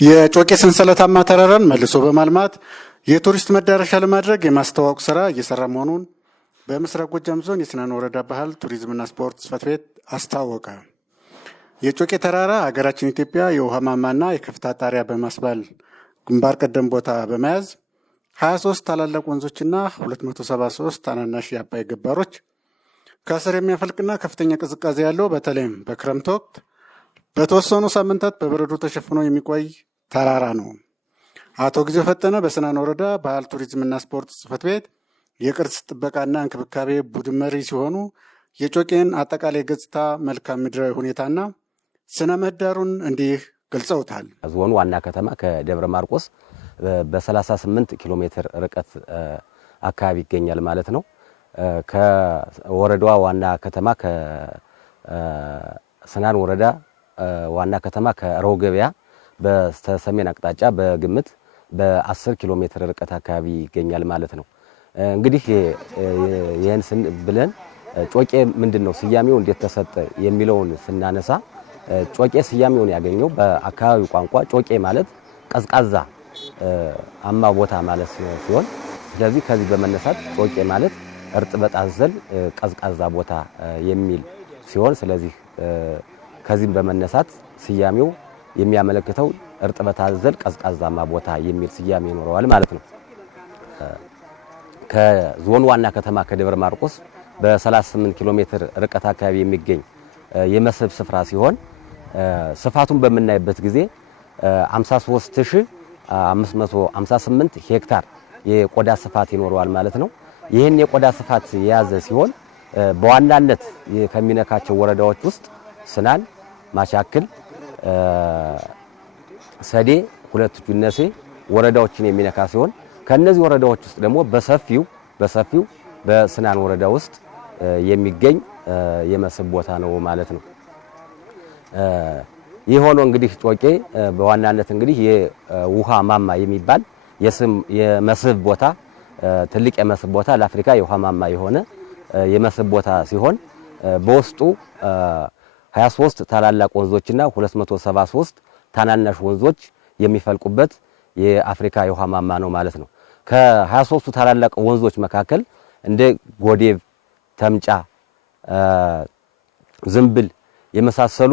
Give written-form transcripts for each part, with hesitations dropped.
የጮቄ ሰንሰለታማ ተራራን መልሶ በማልማት የቱሪስት መዳረሻ ለማድረግ የማስተዋወቅ ስራ እየሰራ መሆኑን በምስራቅ ጎጃም ዞን የስናን ወረዳ ባህል ቱሪዝምና ስፖርት ጽሕፈት ቤት አስታወቀ። የጮቄ ተራራ ሀገራችን ኢትዮጵያ የውሃ ማማና የከፍታ ጣሪያ በማስባል ግንባር ቀደም ቦታ በመያዝ 23 ታላላቅ ወንዞችና 273 ታናናሽ የአባይ ገባሮች ከስር የሚያፈልቅና ከፍተኛ ቅዝቃዜ ያለው በተለይም በክረምት ወቅት በተወሰኑ ሳምንታት በበረዶ ተሸፍኖ የሚቆይ ተራራ ነው። አቶ ጊዜው ፈጠነ በስናን ወረዳ ባህል ቱሪዝምና ስፖርት ጽሕፈት ቤት የቅርስ ጥበቃና እንክብካቤ ቡድን መሪ ሲሆኑ የጮቄን አጠቃላይ ገጽታ መልካም ምድራዊ ሁኔታና ስነ ምህዳሩን እንዲህ ገልጸውታል። ዞኑ ዋና ከተማ ከደብረ ማርቆስ በ38 ኪሎ ሜትር ርቀት አካባቢ ይገኛል ማለት ነው። ከወረዳዋ ዋና ከተማ ከስናን ወረዳ ዋና ከተማ ከረው ገበያ በስተሰሜን አቅጣጫ በግምት በ10 ኪሎ ሜትር ርቀት አካባቢ ይገኛል ማለት ነው። እንግዲህ ይሄን ብለን ጮቄ ምንድነው ስያሜው እንዴት ተሰጠ የሚለውን ስናነሳ ጮቄ ስያሜውን ያገኘው በአካባቢው ቋንቋ ጮቄ ማለት ቀዝቃዛ አማ ቦታ ማለት ሲሆን ስለዚህ ከዚህ በመነሳት ጮቄ ማለት እርጥበት አዘል ቀዝቃዛ ቦታ የሚል ሲሆን ስለዚህ ከዚህም በመነሳት ስያሜው የሚያመለክተው እርጥበት አዘል ቀዝቃዛማ ቦታ የሚል ስያሜ ይኖረዋል ማለት ነው። ከዞኑ ዋና ከተማ ከደብረ ማርቆስ በ38 ኪሎ ሜትር ርቀት አካባቢ የሚገኝ የመስህብ ስፍራ ሲሆን ስፋቱን በምናይበት ጊዜ 53558 ሄክታር የቆዳ ስፋት ይኖረዋል ማለት ነው። ይህን የቆዳ ስፋት የያዘ ሲሆን በዋናነት ከሚነካቸው ወረዳዎች ውስጥ ስናን፣ ማሻክል፣ ሰዴ፣ ሁለት ጁነሴ ወረዳዎችን የሚነካ ሲሆን ከነዚህ ወረዳዎች ውስጥ ደግሞ በሰፊው በስናን ወረዳ ውስጥ የሚገኝ የመስህብ ቦታ ነው ማለት ነው። ይህ ሆኖ እንግዲህ ጮቄ በዋናነት እንግዲህ የውሃ ማማ የሚባል የመስህብ ቦታ ትልቅ የመስህብ ቦታ ለአፍሪካ የውሃ ማማ የሆነ የመስህብ ቦታ ሲሆን በውስጡ 23 ታላላቅ ወንዞችና 273 ታናናሽ ወንዞች የሚፈልቁበት የአፍሪካ የውሃ ማማ ነው ማለት ነው። ከ23ቱ ታላላቅ ወንዞች መካከል እንደ ጎዴብ፣ ተምጫ፣ ዝምብል የመሳሰሉ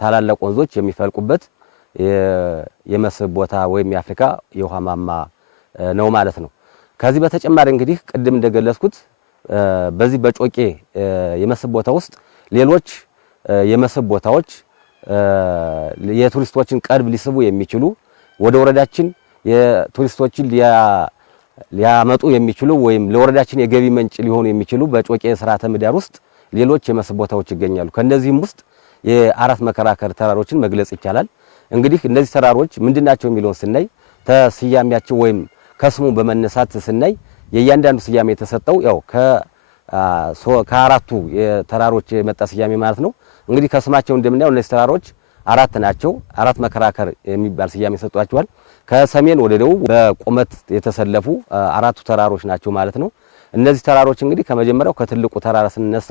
ታላላቅ ወንዞች የሚፈልቁበት የመስህብ ቦታ ወይም የአፍሪካ የውሃ ማማ ነው ማለት ነው። ከዚህ በተጨማሪ እንግዲህ ቅድም እንደገለጽኩት በዚህ በጮቄ የመስህብ ቦታ ውስጥ ሌሎች የመስህብ ቦታዎች የቱሪስቶችን ቀልብ ሊስቡ የሚችሉ ወደ ወረዳችን የቱሪስቶችን ሊያመጡ የሚችሉ ወይም ለወረዳችን የገቢ ምንጭ ሊሆኑ የሚችሉ በጮቄ ስርዓተ ምህዳር ውስጥ ሌሎች የመስህብ ቦታዎች ይገኛሉ። ከነዚህም ውስጥ የአራት መከራከር ተራሮችን መግለጽ ይቻላል። እንግዲህ እነዚህ ተራሮች ምንድናቸው የሚለውን ስናይ ተስያሜያቸው ወይም ከስሙ በመነሳት ስናይ የእያንዳንዱ ስያሜ የተሰጠው ያው ከአራቱ የተራሮች የመጣ ስያሜ ማለት ነው። እንግዲህ ከስማቸው እንደምናየው እነዚህ ተራሮች አራት ናቸው። አራት መከራከር የሚባል ስያሜ ሰጥቷቸዋል። ከሰሜን ወደ ደቡብ በቁመት የተሰለፉ አራቱ ተራሮች ናቸው ማለት ነው። እነዚህ ተራሮች እንግዲህ ከመጀመሪያው ከትልቁ ተራራ ስንነሳ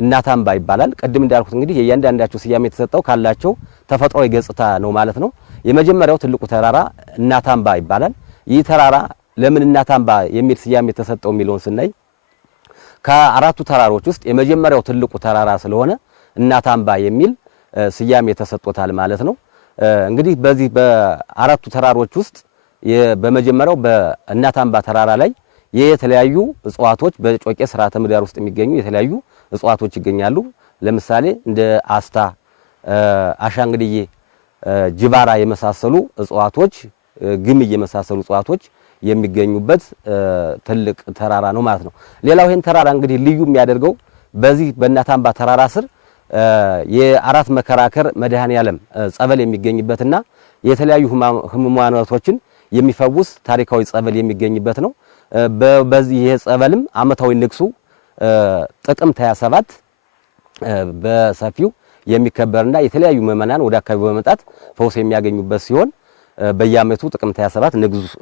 እናታምባ ይባላል። ቅድም እንዳልኩት እንግዲህ የእያንዳንዳቸው ስያሜ የተሰጠው ካላቸው ተፈጥሯዊ ገጽታ ነው ማለት ነው። የመጀመሪያው ትልቁ ተራራ እናታምባ ይባላል። ይህ ተራራ ለምን እናታምባ የሚል ስያሜ የተሰጠው የሚለውን ስናይ ከአራቱ ተራሮች ውስጥ የመጀመሪያው ትልቁ ተራራ ስለሆነ እናታምባ የሚል ስያሜ ተሰጥቶታል ማለት ነው። እንግዲህ በዚህ በአራቱ ተራሮች ውስጥ በመጀመሪያው በእናታምባ ተራራ ላይ የተለያዩ እጽዋቶች በጮቄ ስርዓተ ምህዳር ውስጥ የሚገኙ የተለያዩ እጽዋቶች ይገኛሉ። ለምሳሌ እንደ አስታ፣ አሻንግድዬ፣ ጅባራ የመሳሰሉ እጽዋቶች፣ ግምይ የመሳሰሉ እጽዋቶች የሚገኙበት ትልቅ ተራራ ነው ማለት ነው። ሌላው ይሄን ተራራ እንግዲህ ልዩ የሚያደርገው በዚህ በእናታምባ ተራራ ስር የአራት መከራከር መድኃኔዓለም ጸበል የሚገኝበትና የተለያዩ ህሙማኖቶችን የሚፈውስ ታሪካዊ ጸበል የሚገኝበት ነው። በዚህ ይሄ ጸበልም ዓመታዊ ንግሱ ጥቅምት 27 በሰፊው የሚከበርና የተለያዩ ምዕመናን ወደ አካባቢው በመምጣት ፈውስ የሚያገኙበት ሲሆን በየዓመቱ ጥቅምት 27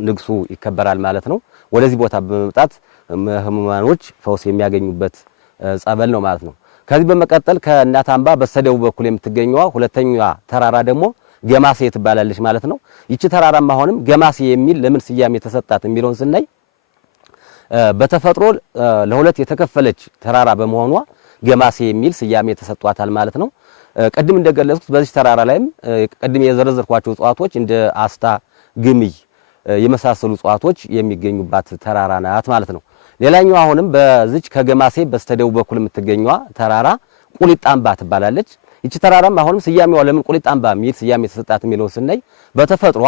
ንግሱ ይከበራል ማለት ነው። ወደዚህ ቦታ በመምጣት ህሙማኖች ፈውስ የሚያገኙበት ጸበል ነው ማለት ነው። ከዚህ በመቀጠል ከእናታምባ በስተደቡብ በኩል የምትገኘዋ ሁለተኛዋ ተራራ ደግሞ ገማሴ ትባላለች ማለት ነው። ይቺ ተራራም አሁንም ገማሴ የሚል ለምን ስያሜ ተሰጣት የሚለውን ስናይ በተፈጥሮ ለሁለት የተከፈለች ተራራ በመሆኗ ገማሴ የሚል ስያሜ ተሰጥቷታል ማለት ነው። ቅድም እንደገለጽኩት በዚህ ተራራ ላይም ቅድም የዘረዘርኳቸው እጽዋቶች እንደ አስታ፣ ግምይ የመሳሰሉ እጽዋቶች የሚገኙባት ተራራ ናት ማለት ነው። ሌላኛው አሁንም በዚች ከገማሴ በስተደቡብ በኩል የምትገኘዋ ተራራ ቁሊጣምባ ትባላለች። ይቺ ተራራም አሁንም ስያሜዋ ለምን ቁሊጣምባ የሚል ስያሜ ተሰጣት የሚለውን ስናይ በተፈጥሯ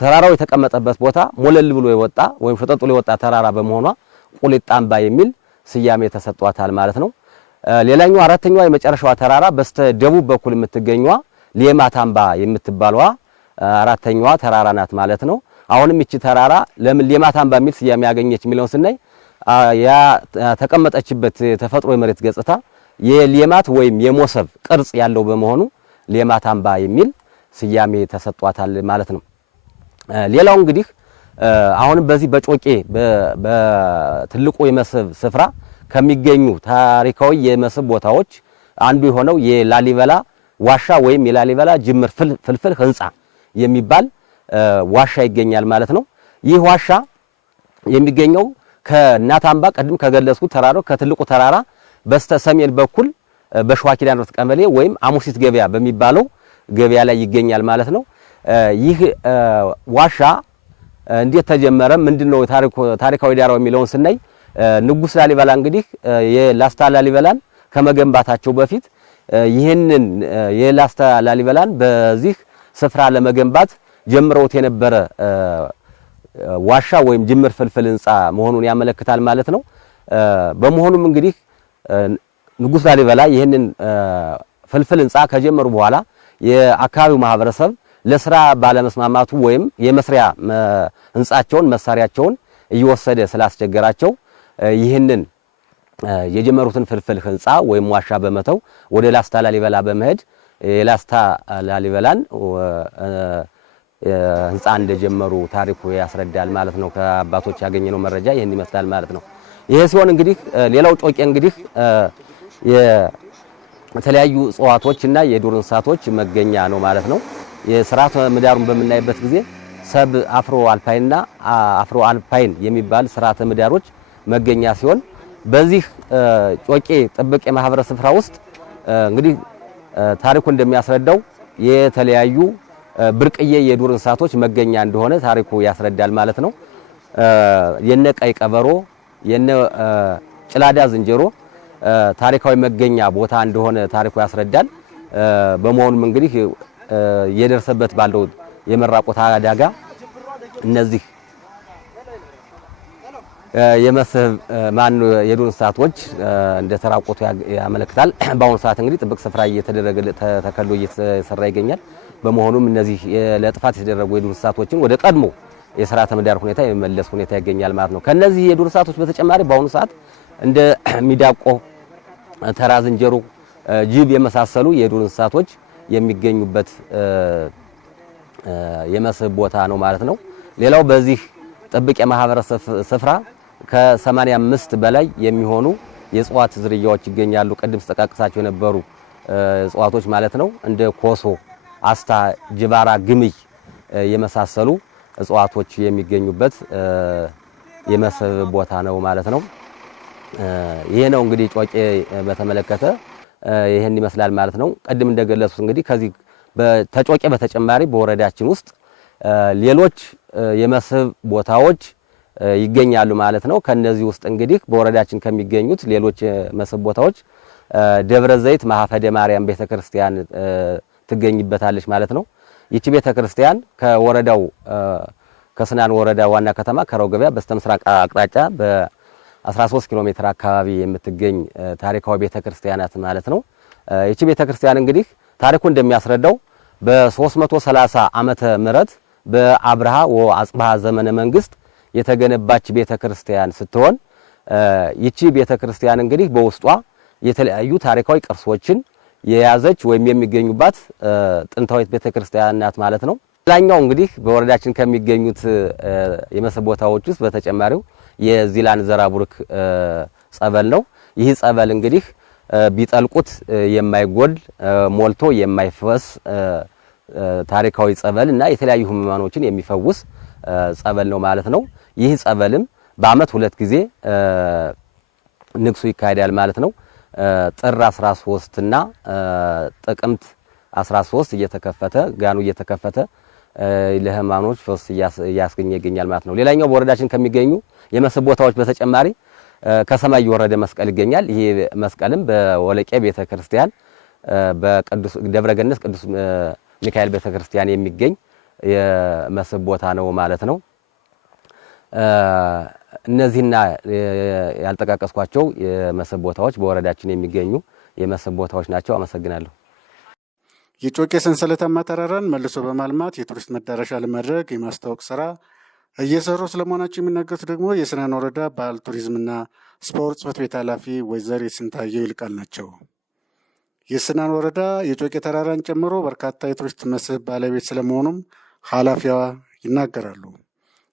ተራራው የተቀመጠበት ቦታ ሞለል ብሎ የወጣ ወይም ሸጠጥ ብሎ የወጣ ተራራ በመሆኗ ቁሊጣምባ የሚል ስያሜ ተሰጥቷታል ማለት ነው። ሌላኛው አራተኛዋ የመጨረሻዋ ተራራ በስተደቡብ በኩል የምትገኘዋ ሌማታምባ የምትባለዋ አራተኛዋ ተራራ ናት ማለት ነው። አሁንም ይቺ ተራራ ለምን ሌማታምባ የሚል ስያሜ ያገኘች የሚለውን ስናይ ያ ተቀመጠችበት ተፈጥሮ የመሬት ገጽታ የሌማት ወይም የሞሰብ ቅርጽ ያለው በመሆኑ ሌማታምባ የሚል ስያሜ ተሰጥቷታል ማለት ነው። ሌላው እንግዲህ አሁንም በዚህ በጮቄ በትልቁ የመስህብ ስፍራ ከሚገኙ ታሪካዊ የመስህብ ቦታዎች አንዱ የሆነው የላሊበላ ዋሻ ወይም የላሊበላ ጅምር ፍልፍል ህንጻ የሚባል ዋሻ ይገኛል ማለት ነው። ይህ ዋሻ የሚገኘው ከእናታምባ ቀድም ከገለጽኩት ተራራው ከትልቁ ተራራ በስተ ሰሜን በኩል በሸዋ ኪዳነ ምሕረት ቀበሌ ወይም አሙሲት ገበያ በሚባለው ገበያ ላይ ይገኛል ማለት ነው። ይህ ዋሻ እንዴት ተጀመረ? ምንድነው ታሪካዊ ዳራው የሚለውን ስናይ ንጉስ ላሊበላ እንግዲህ የላስታ ላሊበላን ከመገንባታቸው በፊት ይህንን የላስታ ላሊበላን በዚህ ስፍራ ለመገንባት ጀምረውት የነበረ ዋሻ ወይም ጅምር ፍልፍል ህንጻ መሆኑን ያመለክታል ማለት ነው። በመሆኑም እንግዲህ ንጉስ ላሊበላ ይህንን ፍልፍል ህንጻ ከጀመሩ በኋላ የአካባቢው ማህበረሰብ ለስራ ባለመስማማቱ ወይም የመስሪያ ህንጻቸውን መሳሪያቸውን እየወሰደ ስላስቸገራቸው ይህንን የጀመሩትን ፍልፍል ህንጻ ወይም ዋሻ በመተው ወደ ላስታ ላሊበላ በመሄድ የላስታ ላሊበላን ህንጻ እንደጀመሩ ታሪኩ ያስረዳል ማለት ነው። ከአባቶች ያገኘነው መረጃ ይህን ይመስላል ማለት ነው። ይሄ ሲሆን እንግዲህ ሌላው ጮቄ እንግዲህ የተለያዩ እጽዋቶችና የዱር እንስሳቶች መገኛ ነው ማለት ነው። የስርዓተ ምህዳሩን በምናይበት ጊዜ ሰብ አፍሮ አልፓይንና አፍሮ አልፓይን የሚባል ስርዓተ ምህዳሮች መገኛ ሲሆን በዚህ ጮቄ ጥብቅ የማህበረሰብ ስፍራ ውስጥ እንግዲህ ታሪኩ እንደሚያስረዳው የተለያዩ ብርቅዬ የዱር እንስሳቶች መገኛ እንደሆነ ታሪኩ ያስረዳል ማለት ነው። የነ ቀይ ቀበሮ የነ ጭላዳ ዝንጀሮ ታሪካዊ መገኛ ቦታ እንደሆነ ታሪኩ ያስረዳል። በመሆኑም እንግዲህ የደረሰበት ባለው የመራቆት አደጋ እነዚህ የመስህብ የዱር እንስሳቶች እንደተራቆቱ ያመለክታል። በአሁኑ ሰዓት እንግዲህ ጥብቅ ስፍራ እየተደረገ ተከሎ እየተሰራ ይገኛል። በመሆኑም እነዚህ ለጥፋት የተደረጉ የዱር እንስሳቶችን ወደ ቀድሞ የስርዓተ ምህዳር ሁኔታ የመመለስ ሁኔታ ይገኛል ማለት ነው። ከነዚህ የዱር እንስሳቶች በተጨማሪ በአሁኑ ሰዓት እንደ ሚዳቆ፣ ተራ ዝንጀሮ፣ ጅብ የመሳሰሉ የዱር እንስሳቶች የሚገኙበት የመስህብ ቦታ ነው ማለት ነው። ሌላው በዚህ ጥብቅ የማህበረሰብ ስፍራ ከ85 በላይ የሚሆኑ የእጽዋት ዝርያዎች ይገኛሉ። ቅድም ተጠቃቅሳቸው የነበሩ እጽዋቶች ማለት ነው። እንደ ኮሶ፣ አስታ፣ ጅባራ፣ ግምይ የመሳሰሉ እጽዋቶች የሚገኙበት የመስህብ ቦታ ነው ማለት ነው። ይሄ ነው እንግዲህ ጮቄ በተመለከተ ይሄን ይመስላል ማለት ነው። ቅድም እንደገለጹት እንግዲህ ከዚህ ተጮቄ በተጨማሪ በወረዳችን ውስጥ ሌሎች የመስህብ ቦታዎች ይገኛሉ ማለት ነው። ከነዚህ ውስጥ እንግዲህ በወረዳችን ከሚገኙት ሌሎች የመስህብ ቦታዎች ደብረ ዘይት ማህፈደ ማርያም ቤተክርስቲያን ትገኝበታለች ማለት ነው። ይቺ ቤተክርስቲያን ከወረዳው ከስናን ወረዳ ዋና ከተማ ከረው ገበያ በስተምስራቅ አቅጣጫ በ13 ኪሎ ሜትር አካባቢ የምትገኝ ታሪካዊ ቤተክርስቲያን ናት ማለት ነው። ይቺ ቤተክርስቲያን እንግዲህ ታሪኩ እንደሚያስረዳው በ330 ዓመተ ምህረት በአብርሃ ወአጽብሃ ዘመነ መንግስት የተገነባች ቤተክርስቲያን ስትሆን ይቺ ቤተክርስቲያን እንግዲህ በውስጧ የተለያዩ ታሪካዊ ቅርሶችን የያዘች ወይም የሚገኙባት ጥንታዊት ቤተክርስቲያን ናት ማለት ነው። ሌላኛው እንግዲህ በወረዳችን ከሚገኙት የመስህብ ቦታዎች ውስጥ በተጨማሪው የዚላን ዘራቡርክ ጸበል ነው። ይህ ጸበል እንግዲህ ቢጠልቁት የማይጎል ሞልቶ የማይፈስ ታሪካዊ ጸበል እና የተለያዩ ህሙማኖችን የሚፈውስ ጸበል ነው ማለት ነው። ይህ ጸበልም በአመት 2 ጊዜ ንግሱ ይካሄዳል ማለት ነው። ጥር 13 እና ጥቅምት 13 እየተከፈተ ጋኑ እየተከፈተ ለህሙማኖች ፈውስ እያስገኘ ይገኛል ማለት ነው። ሌላኛው በወረዳችን ከሚገኙ የመስህብ ቦታዎች በተጨማሪ ከሰማይ የወረደ መስቀል ይገኛል። ይሄ መስቀልም በወለቄ ቤተክርስቲያን በቅዱስ ደብረገነት ቅዱስ ሚካኤል ቤተክርስቲያን የሚገኝ የመስህብ ቦታ ነው ማለት ነው። እነዚህና ያልተጠቃቀስኳቸው የመስህብ ቦታዎች በወረዳችን የሚገኙ የመስህብ ቦታዎች ናቸው። አመሰግናለሁ። የጮቄ ሰንሰለታማ ተራራን መልሶ በማልማት የቱሪስት መዳረሻ ለማድረግ የማስተዋወቅ ስራ እየሰሩ ስለመሆናቸው የሚናገሩት ደግሞ የስናን ወረዳ ባህል ቱሪዝምና ስፖርት ጽሕፈት ቤት ኃላፊ ወይዘሪት ስንታየው ይልቃል ናቸው። የስናን ወረዳ የጮቄ ተራራን ጨምሮ በርካታ የቱሪስት መስህብ ባለቤት ስለመሆኑም ኃላፊዋ ይናገራሉ።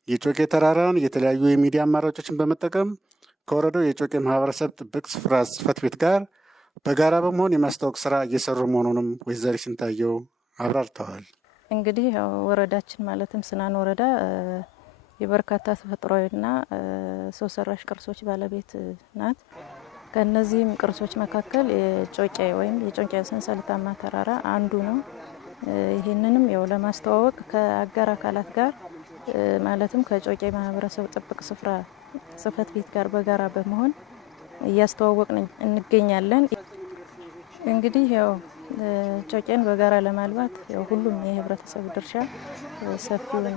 የጮቄ ተራራን የተለያዩ የሚዲያ አማራጮችን በመጠቀም ከወረዳው የጮቄ ማህበረሰብ ጥብቅ ስፍራ ጽሕፈት ቤት ጋር በጋራ በመሆን የማስተዋወቅ ስራ እየሰሩ መሆኑንም ወይዘሪት ስንታየው አብራርተዋል። እንግዲህ ወረዳችን ማለትም ስናን ወረዳ የበርካታ ተፈጥሯዊና ሰው ሰራሽ ቅርሶች ባለቤት ናት። ከነዚህም ቅርሶች መካከል የጮቄ ወይም የጮቄ ሰንሰለታማ ተራራ አንዱ ነው። ይህንንም ያው ለማስተዋወቅ ከአጋር አካላት ጋር ማለትም ከጮቄ ማህበረሰብ ጥብቅ ስፍራ ጽሕፈት ቤት ጋር በጋራ በመሆን እያስተዋወቅን እንገኛለን። እንግዲህ ያው ጮቄን በጋራ ለማልማት ያው ሁሉም የህብረተሰብ ድርሻ ሰፊውን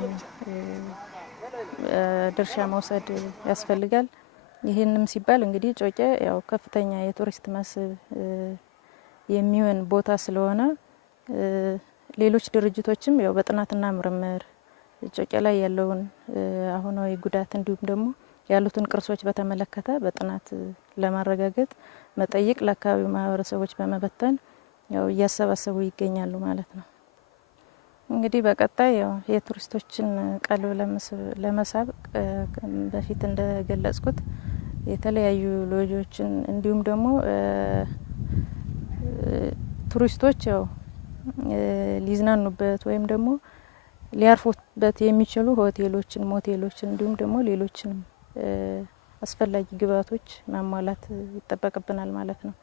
ድርሻ መውሰድ ያስፈልጋል። ይህንም ሲባል እንግዲህ ጮቄ ያው ከፍተኛ የቱሪስት መስህብ የሚሆን ቦታ ስለሆነ ሌሎች ድርጅቶችም ያው በጥናትና ምርምር ጮቄ ላይ ያለውን አሁናዊ ጉዳት እንዲሁም ደግሞ ያሉትን ቅርሶች በተመለከተ በጥናት ለማረጋገጥ መጠይቅ ለአካባቢው ማህበረሰቦች በመበተን ያው እያሰባሰቡ ይገኛሉ ማለት ነው። እንግዲህ በቀጣይ ያው የቱሪስቶችን ቀልብ ለመሳብ በፊት እንደገለጽኩት የተለያዩ ሎጆችን እንዲሁም ደግሞ ቱሪስቶች ያው ሊዝናኑበት ወይም ደግሞ ሊያርፉበት የሚችሉ ሆቴሎችን፣ ሞቴሎችን እንዲሁም ደግሞ ሌሎችንም አስፈላጊ ግብዓቶች ማሟላት ይጠበቅብናል ማለት ነው።